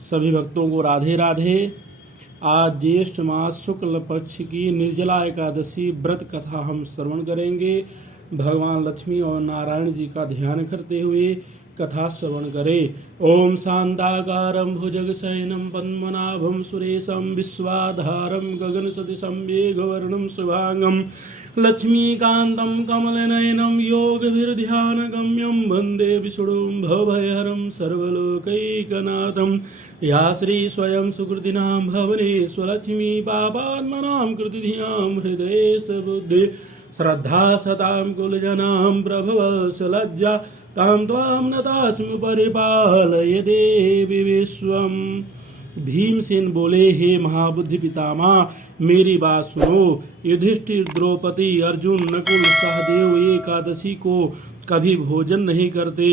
सभी भक्तों को राधे राधे। आज ज्येष्ठ मास शुक्ल पक्ष की निर्जला एकादशी व्रत कथा हम श्रवण करेंगे। भगवान लक्ष्मी और नारायण जी का ध्यान करते हुए कथा श्रवण करें। ओम शांताकारं भुजगशयनं पद्मनाभं सुरेशं विश्वाधारं गगनसदृशं मेघवर्णं शुभांगं लक्ष्मीकान्तं कमलनयनं योगभिर्ध्यानगम्यं वन्दे विष्णुं भवभयहरं सर्वलोकैकनाथं। या श्री स्वयं सुकृतिनां भवनेश्वरलक्ष्मी पापात्मनां कृतिधियां हृदये बुद्धि श्रद्धा सतां कुलजनां प्रभवस लज्जा तां त्वां नतास्मि परिपालय देवी विश्वम। भीमसेन बोले, हे महाबुद्धि पितामह, मेरी बात सुनो। युधिष्ठिर, द्रौपदी, अर्जुन, नकुल, सहदेव एकादशी को कभी भोजन नहीं करते।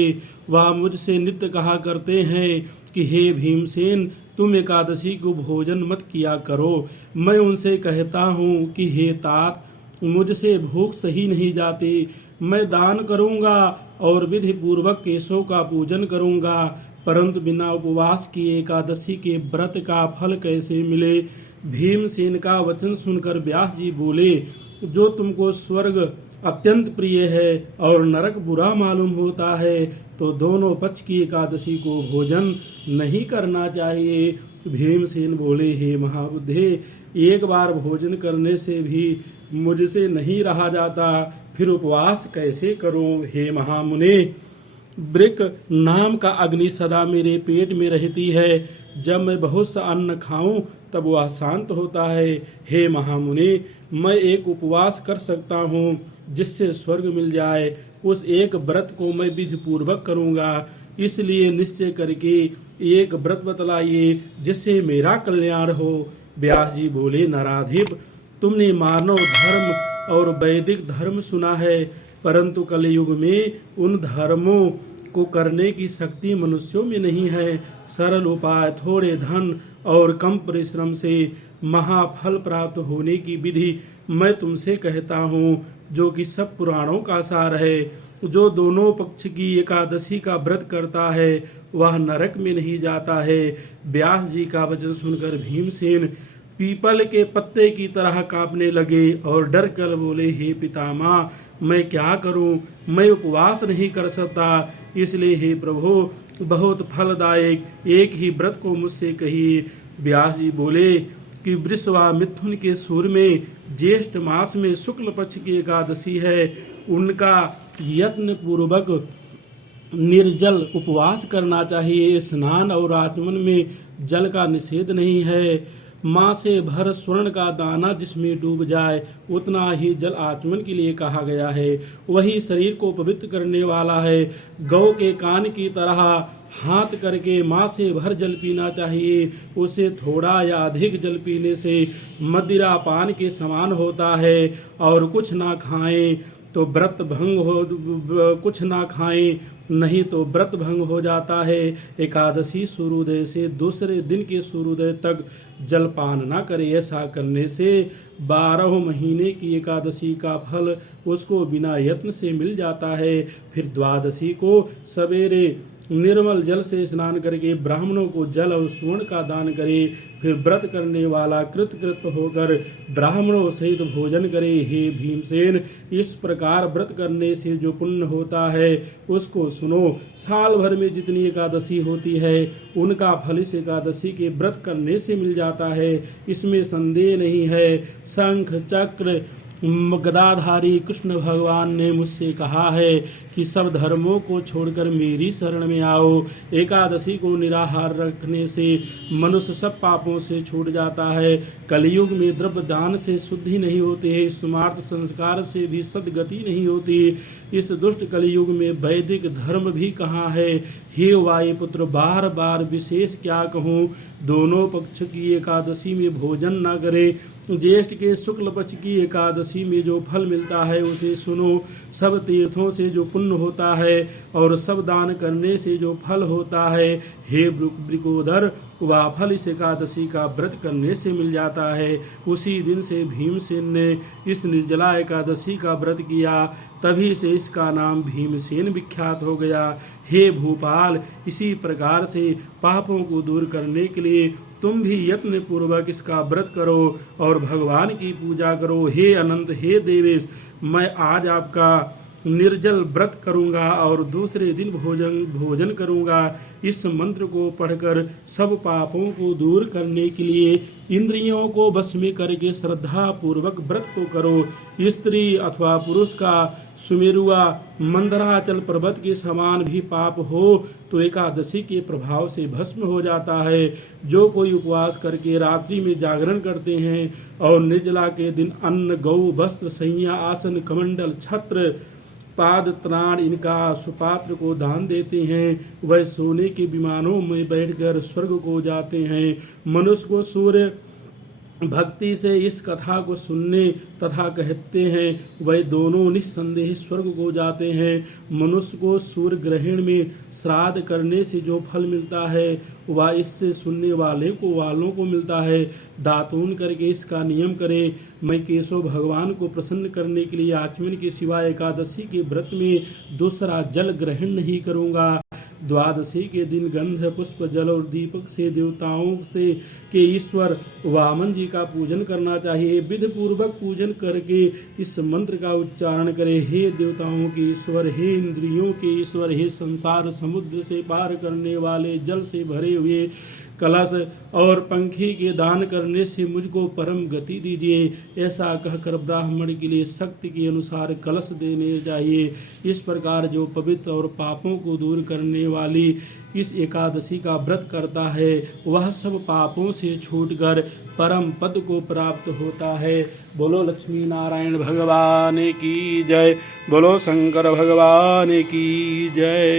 वह मुझसे नित्य कहा करते हैं कि हे भीमसेन, तुम एकादशी को भोजन मत किया करो। मैं उनसे कहता हूँ कि हे तात, मुझसे भूख सही नहीं जाती। मैं दान करूँगा और विधि पूर्वक केशों का पूजन करूँगा, परंतु बिना उपवास की एकादशी के व्रत का फल कैसे मिले। भीमसेन का वचन सुनकर व्यास जी बोले, जो तुमको स्वर्ग अत्यंत प्रिय है और नरक बुरा मालूम होता है, तो दोनों पक्ष की एकादशी को भोजन नहीं करना चाहिए। भीमसेन बोले, हे महाबुद्धे, एक बार भोजन करने से भी मुझसे नहीं रहा जाता, फिर उपवास कैसे करूं। हे महामुने, वृक नाम का अग्नि सदा मेरे पेट में रहती है। जब मैं बहुत सा अन्न खाऊं तब वह शांत होता है। हे महामुने, मैं एक उपवास कर सकता हूँ जिससे स्वर्ग मिल जाए। उस एक व्रत को मैं विधि पूर्वक करूँगा, इसलिए निश्चय करके एक व्रत बतलाइए जिससे मेरा कल्याण हो। व्यास जी बोले, नराधिप, तुमने मानव धर्म और वैदिक धर्म सुना है, परंतु कलयुग में उन धर्मों को करने की शक्ति मनुष्यों में नहीं है। सरल उपाय, थोड़े धन और कम परिश्रम से महाफल प्राप्त होने की विधि मैं तुमसे कहता हूँ, जो कि सब पुराणों का सार है। जो दोनों पक्ष की एकादशी का व्रत करता है वह नरक में नहीं जाता है। व्यास जी का वचन सुनकर भीमसेन पीपल के पत्ते की तरह कांपने लगे और डर कर बोले, हे पितामह, मैं क्या करूं? मैं उपवास नहीं कर सकता, इसलिए हे प्रभु, बहुत फलदायक एक ही व्रत को मुझसे कहिए। व्यास जी बोले कि वृषवा मिथुन के सूर में ज्येष्ठ मास में शुक्ल पक्ष की एकादशी है, उनका यत्न पूर्वक निर्जल उपवास करना चाहिए। स्नान और आचमन में जल का निषेध नहीं है। माँ से भर स्वर्ण का दाना जिसमें डूब जाए उतना ही जल आचमन के लिए कहा गया है। वही शरीर को पवित्र करने वाला है। गौ के कान की तरह हाथ करके माँ से भर जल पीना चाहिए। उसे थोड़ा या अधिक जल पीने से मदिरा पान के समान होता है। और कुछ ना खाएं तो व्रत भंग हो, कुछ ना खाएं नहीं तो व्रत भंग हो जाता है। एकादशी सूर्योदय से दूसरे दिन के सूर्योदय तक जलपान न करे। ऐसा करने से 12 महीने की एकादशी का फल उसको बिना यत्न से मिल जाता है। फिर द्वादशी को सवेरे निर्मल जल से स्नान करके ब्राह्मणों को जल और स्वर्ण का दान करे। फिर व्रत करने वाला कृतकृत होकर ब्राह्मणों सहित भोजन करे। हे भीमसेन, इस प्रकार व्रत करने से जो पुण्य होता है उसको सुनो। साल भर में जितनी एकादशी होती है उनका फल इस एकादशी के व्रत करने से मिल जाता है, इसमें संदेह नहीं है। शंख चक्र गदाधारी कृष्ण भगवान ने मुझसे कहा है कि सब धर्मों को छोड़कर मेरी शरण में आओ। एकादशी को निराहार रखने से मनुष्य सब पापों से छूट जाता है। कलयुग में द्रव्य दान से शुद्धि नहीं होती है, स्मार्त संस्कार से भी सद्गति नहीं होती। इस दुष्ट कलयुग में वैदिक धर्म भी कहाँ है। हे वायुपुत्र, बार बार विशेष क्या कहूँ। दोनों पक्ष की एकादशी में भोजन न करें। ज्येष्ठ के शुक्ल पक्ष की एकादशी में जो फल मिलता है उसे सुनो। सब तीर्थों से जो पुण्य पुण्य होता है और सब दान करने से जो फल होता है, हे वृकोदर, वह फल इस एकादशी का व्रत करने से मिल जाता है। उसी दिन से भीमसेन ने इस निर्जला एकादशी का व्रत किया, तभी से इसका नाम भीमसेन विख्यात हो गया। हे भूपाल, इसी प्रकार से पापों को दूर करने के लिए तुम भी यत्न पूर्वक इसका व्रत करो और भगवान की पूजा करो। हे अनंत, हे देवेश, मैं आज आपका निर्जल व्रत करूंगा और दूसरे दिन भोजन करूंगा। इस मंत्र को पढ़कर सब पापों को दूर करने के लिए इंद्रियों को बस में करके श्रद्धा पूर्वक व्रत को करो। स्त्री अथवा पुरुष का सुमेरुआ मंदराचल पर्वत के समान भी पाप हो तो एकादशी के प्रभाव से भस्म हो जाता है। जो कोई उपवास करके रात्रि में जागरण करते हैं और निर्जला के दिन अन्न, गौ, वस्त्र, सैया, आसन, कमंडल, छत्र, पाद, त्राण इनका सुपात्र को दान देते हैं, वह सोने के विमानों में बैठकर स्वर्ग को जाते हैं। मनुष्य को सूर्य भक्ति से इस कथा को सुनने तथा कहते हैं, वह दोनों निस्संदेह स्वर्ग को जाते हैं। मनुष्य को सूर्य ग्रहण में श्राद्ध करने से जो फल मिलता है वह इससे सुनने वालों को मिलता है। दातून करके इसका नियम करे। मैं केशव भगवान को प्रसन्न करने के लिए आचमन के सिवाय एकादशी के व्रत में दूसरा जल ग्रहण नहीं करूँगा। द्वादशी के दिन गंध, पुष्प, जल और दीपक से देवताओं से के ईश्वर वामन जी का पूजन करना चाहिए। विधि पूर्वक पूजन करके इस मंत्र का उच्चारण करें। हे देवताओं के ईश्वर, हे इंद्रियों के ईश्वर, हे संसार समुद्र से पार करने वाले, जल से भरे हुए कलश और पंखी के दान करने से मुझको परम गति दीजिए। ऐसा कहकर ब्राह्मण के लिए शक्ति के अनुसार कलश देने चाहिए। इस प्रकार जो पवित्र और पापों को दूर करने वाली इस एकादशी का व्रत करता है वह सब पापों से छूटकर परम पद को प्राप्त होता है। बोलो लक्ष्मी नारायण भगवान की जय। बोलो शंकर भगवान की जय।